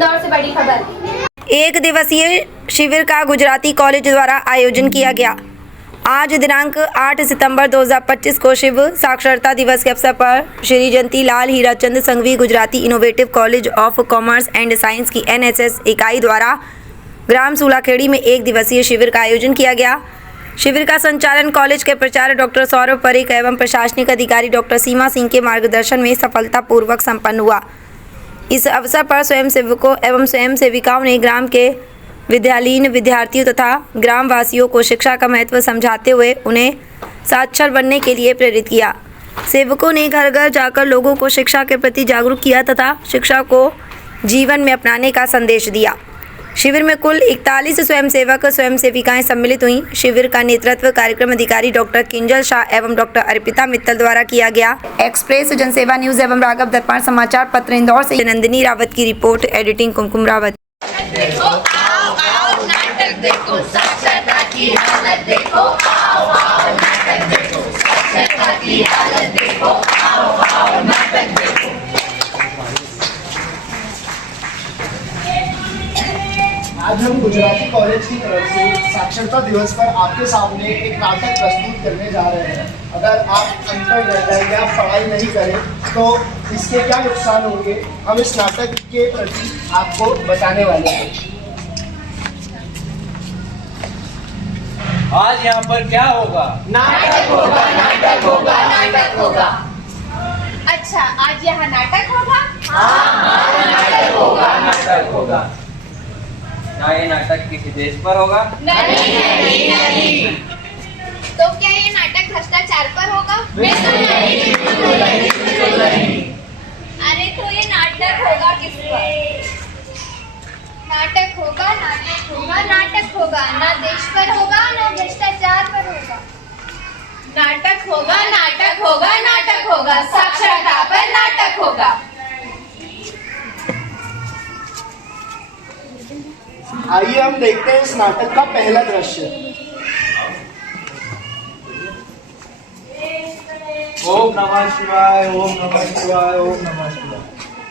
इंदौर से बड़ी खबर। एक दिवसीय शिविर का गुजराती कॉलेज द्वारा आयोजन किया गया। आज दिनांक 8 सितंबर 2025 को शिव साक्षरता दिवस के अवसर पर Shri Jayanti Lal Hirachand Sanghvi Gujarati innovative college of commerce and science की NSS इकाई द्वारा ग्राम सूलाखेड़ी में एक दिवसीय शिविर का आयोजन किया गया। शिविर का संचालन कॉलेज के प्राचार्य डॉक्टर सौरभ परीख एवं प्रशासनिक अधिकारी डॉक्टर सीमा सिंह के मार्गदर्शन में सफलतापूर्वक संपन्न हुआ। इस अवसर पर स्वयंसेवकों एवं स्वयं सेविकाओं ने ग्राम के विद्यालयीन विद्यार्थियों तथा ग्रामवासियों को शिक्षा का महत्व समझाते हुए उन्हें साक्षर बनने के लिए प्रेरित किया। सेवकों ने घर घर जाकर लोगों को शिक्षा के प्रति जागरूक किया तथा शिक्षा को जीवन में अपनाने का संदेश दिया। शिविर में कुल 41 स्वयंसेवक स्वयं सेविकाएं सम्मिलित हुईं। शिविर का नेतृत्व कार्यक्रम अधिकारी डॉक्टर किंजल शाह एवं डॉक्टर अर्पिता मित्तल द्वारा किया गया। एक्सप्रेस जनसेवा न्यूज एवं राघव दर्पण समाचार पत्र इंदौर से नंदिनी रावत की रिपोर्ट, एडिटिंग कुमकुम रावत। देखो आओ आओ नाटक देखो, साक्षरता की हालत देखो, आओ आओ नाटक देखो, साक्षरता की हालत देखो, आओ आओ नाटक देखो। आज हम गुजराती कॉलेज की तरफ से साक्षरता दिवस पर आपके सामने एक नाटक प्रस्तुत करने जा रहे हैं। अगर आप अनपढ़ रह जाए या पढ़ाई नहीं करें तो इसके क्या नुकसान होंगे, हम इस नाटक के प्रति आपको बताने वाले हैं। आज यहाँ पर क्या होगा? नाटक होगा, नाटक होगा, नाटक होगा। अच्छा, आज यहाँ नाटक होगा? हाँ, नाटक होगा, नाटक होगा। क्या ये नाटक किसी देश पर होगा? नहीं नहीं नहीं। तो क्या ये नाटक भ्रष्टाचार पर होगा? बिल्कुल नहीं, बिल्कुल नहीं, बिल्कुल नहीं। अरे तो ये नाटक होगा किस पर? नाटक होगा, नाटक होगा, नाटक होगा। ना देश पर होगा, ना भ्रष्टाचार पर होगा। नाटक होगा, नाटक होगा, नाटक होगा। साक्षरता पर नाटक होगा। आइए हम देखते हैं इस नाटक का पहला दृश्य। ओम नमः शिवाय, ओम नमः शिवाय, ओम नमः शिवाय।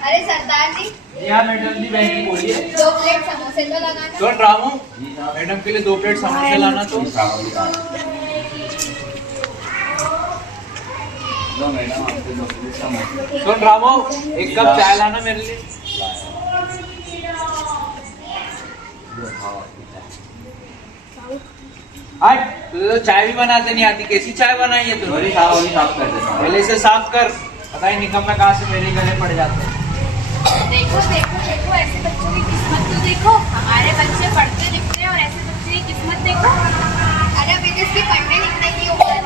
अरे सरदार जी, जी हाँ मैडम जी, बहन जी बोलिए। 2 प्लेट समोसे तो लगाना। कौन रामू? मैडम के लिए 2 प्लेट समोसे लाना। तो कौन रामू, 1 कप चाय लाना मेरे लिए। हट, तो चाय भी बनाते नहीं आती, कैसी चाय बनाई है तूने? साफ कर दे, पहले से साफ कर। पता ही निकम में कहाँ से मेरे गले पड़ जाते हैं। देखो देखो देखो, ऐसे बच्चों की किस्मत तो देखो। हमारे बच्चे पढ़ते लिखते हैं और ऐसे बच्चे की किस्मत देखो। अरे अभी तो इसकी पढ़ने लिखने की उम्र है।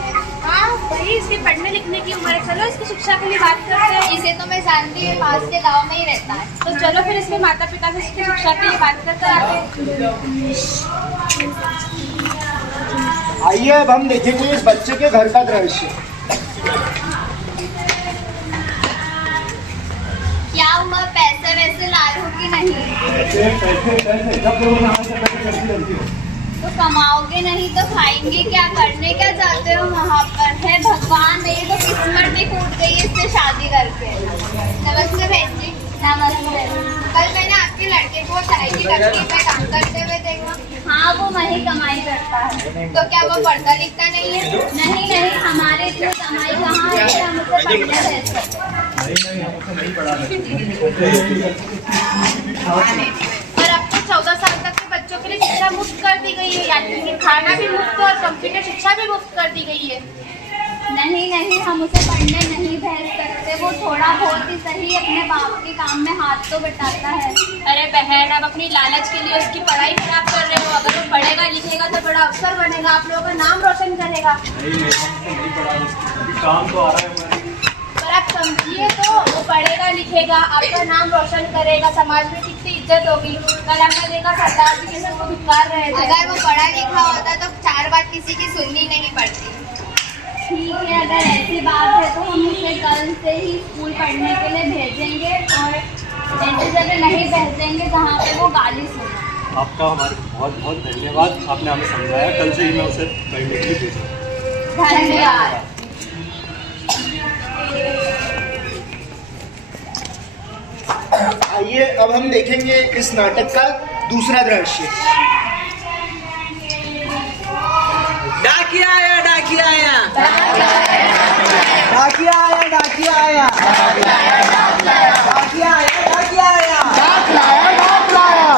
हाँ वही, इसकी पढ़ने लिखने की उम्र है। चलो इसकी शिक्षा के लिए बात करते हैं। इसे तो मैं जानती हूँ, पास के गाँव में ही रहता है। तो चलो फिर इसके माता पिता से इसकी शिक्षा के लिए बात करते आते। आइए अब हम देखेंगे इस बच्चे के घर का दृश्य। क्या हुआ, पैसे वैसे लाए हो कि नहीं? तो कमाओगे नहीं तो खाएंगे क्या? करने क्या जाते हो वहाँ पर? है भगवान, मेरी तो किस्मत भी फूट गई है इससे शादी करके। नमस्ते बहन जी। नमस्ते। कल मैंने आपके लड़के को चाय की टंकी पे काम करते हुए देखा। हाँ वो वही कमाई करता है। तो क्या वो पढ़ता लिखता नहीं है? नहीं नहीं, हमारे इतनी कमाई कहाँ है कि हम उसे पढ़ने दे सकते। और अब तो 14 साल तक के बच्चों के लिए शिक्षा मुफ्त कर दी गई है, यानी खाना भी मुफ्त और कंप्यूटर शिक्षा भी मुफ्त कर दी गई है। नहीं नहीं, हम उसे पढ़ने नहीं भेज सकते। वो थोड़ा बहुत ही सही अपने बाप के काम में हाथ तो बटाता है। अरे बहन, अब अपनी लालच के लिए उसकी पढ़ाई खराब कर रहे हो। अगर वो पढ़ेगा लिखेगा तो बड़ा अफसर बनेगा, आप लोगों का नाम रोशन करेगा। काम तो आ रहा है। पर आप समझिए तो, वो पढ़ेगा लिखेगा, आपका नाम रोशन करेगा, समाज में कितनी इज्जत होगी। कल हमें देखा सरदार जी कैसे वो धिक्कार रहे थे। अगर वो पढ़ा लिखा होता तो 4 बार किसी की सुननी नहीं पड़ती। ठीक है, अगर ऐसी बात है तो हम उसे कल से ही स्कूल पढ़ने के लिए भेजेंगे और ऐसी जगह नहीं भेजेंगे जहाँ पे वो गाली सुने। आपका हमारे बहुत बहुत धन्यवाद, आपने हमें समझाया। कल से ही मैं उसे पढ़ने के लिए भेजूँगा। धन्यवाद। आइए आइए अब हम देखेंगे इस नाटक का दूसरा दृश्य। डाकिया आया, डाकिया आया, डाकिया आया, डाकिया आया, डाकिया आया, डाकिया आया, डाक लाया, डाक लाया।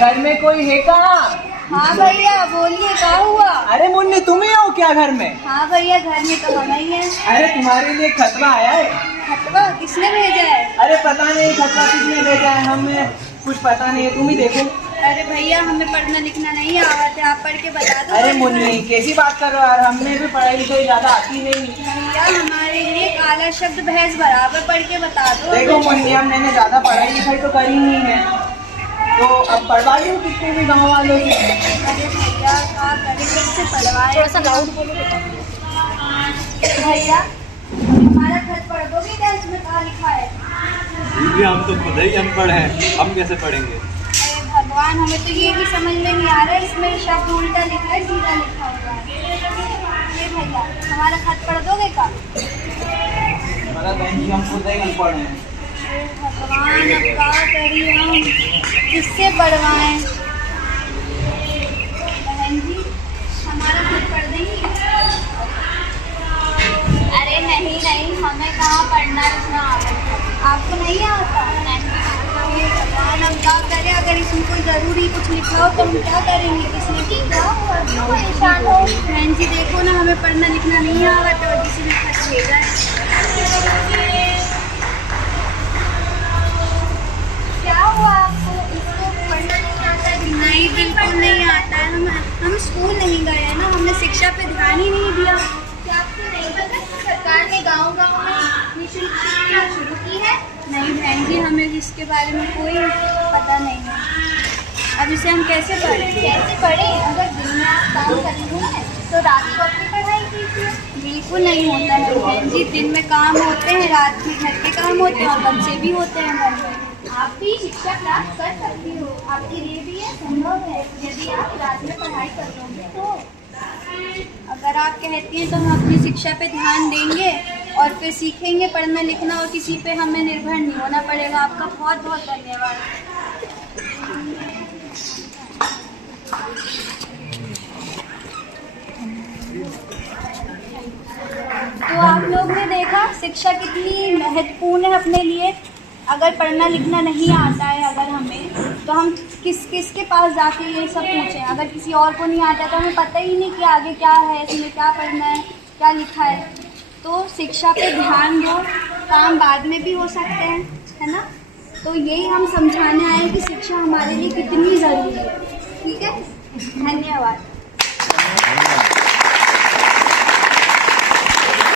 घर में कोई है कहाँ? हाँ भैया बोलिए, क्या हुआ? अरे मुन्नी तुम ही हो क्या घर में? हाँ भैया, घर में तो हम ही है। अरे तुम्हारे लिए खतरा आया है। खतवा किसने भेजा है? अरे पता नहीं खतरा किसने भेजा है, हमें कुछ पता नहीं है, तुम ही देखो। अरे भैया, हमें पढ़ना लिखना नहीं आवत है, आप पढ़ के बता दो। अरे मुन्नी कैसी बात कर रहे हो यार, हमने भी पढ़ाई लिखाई ज्यादा आती नहीं। भैया, हमारे लिए काला शब्द भैंस बराबर, पढ़ के बता दो। देखो मुन्नी, अब मैंने ज्यादा पढ़ाई लिखाई तो करी नहीं है, तो अब पढ़वा लो कितने भी गाँव वालों से। अरे भैया, क्या करें, किससे पढ़वाए? थोड़ा सा लाउड बोलो। भैया, हमारा खत पढ़ दोगे क्या? इसमें क्या लिखा है? क्योंकि हम तो खुद ही अनपढ़ हैं, हम कैसे पढ़ेंगे? अरे भगवान, हमें तो ये भी समझ में नहीं आ रहा है, इसमें शब्द उल्टा लिखा है, सीधा लिखा हुआ है। ये भैया, हमारा खत पढ़ दोगे क्या? हमारा बहन जी हम खुद ही अनपढ़ हैं। भगवान, अब क्या करिए हम, किससे पढ़वाएं? बहन जी, हमारा खत पढ़ देंगी? अरे नहीं नहीं, हमें कहाँ पढ़ना इतना आपको नहीं आता? नहीं। भगवान, हम क्या करें, अगर इसमें कोई ज़रूरी कुछ लिखा हो तो हम क्या करेंगे? किसने क्या हुआ, क्यों परेशान हो? बहन जी देखो ना, हमें पढ़ना लिखना नहीं आता, तो किसी ने खत भेजा है। क्या हुआ आपको? इसको पढ़ना नहीं आता है? नहीं, बिल्कुल नहीं आता है। हम स्कूल नहीं गए हैं ना, हमने शिक्षा पे ध्यान ही नहीं दिया। क्या आपको नहीं पता सरकार ने गांव-गांव में निःशुल्क शिक्षा शुरू की है? नहीं बहन जी, हमें इसके बारे में कोई पता नहीं है। अब इसे हम कैसे पढ़ें? कैसे पढ़ें? अगर दिन में आप काम करते हैं तो रात को अपनी पढ़ाई कीजिए। बिल्कुल नहीं होता है बहन जी, दिन में काम होते हैं, रात में घर के काम होते हैं और बच्चे भी होते हैं घर में। आप भी शिक्षा प्राप्त कर सकती हो, आपके लिए भी ये संभव है यदि आप रात में पढ़ाई कर लोगे तो। अगर आप कहती हैं तो हम अपनी शिक्षा पे ध्यान देंगे और फिर सीखेंगे पढ़ना लिखना, और किसी पे हमें निर्भर नहीं होना पड़ेगा। आपका बहुत बहुत धन्यवाद। तो आप लोग ने देखा शिक्षा कितनी महत्वपूर्ण है अपने लिए। अगर पढ़ना लिखना नहीं आता है अगर हमें, तो हम किस के पास जाके ये सब पूछें? अगर किसी और को नहीं आता तो हमें पता ही नहीं कि आगे क्या है, इसमें क्या पढ़ना है, क्या लिखा है। तो शिक्षा पे ध्यान दो, काम बाद में भी हो सकते हैं, है ना? तो यही हम समझाने आए कि शिक्षा हमारे लिए कितनी ज़रूरी है। ठीक है, धन्यवाद।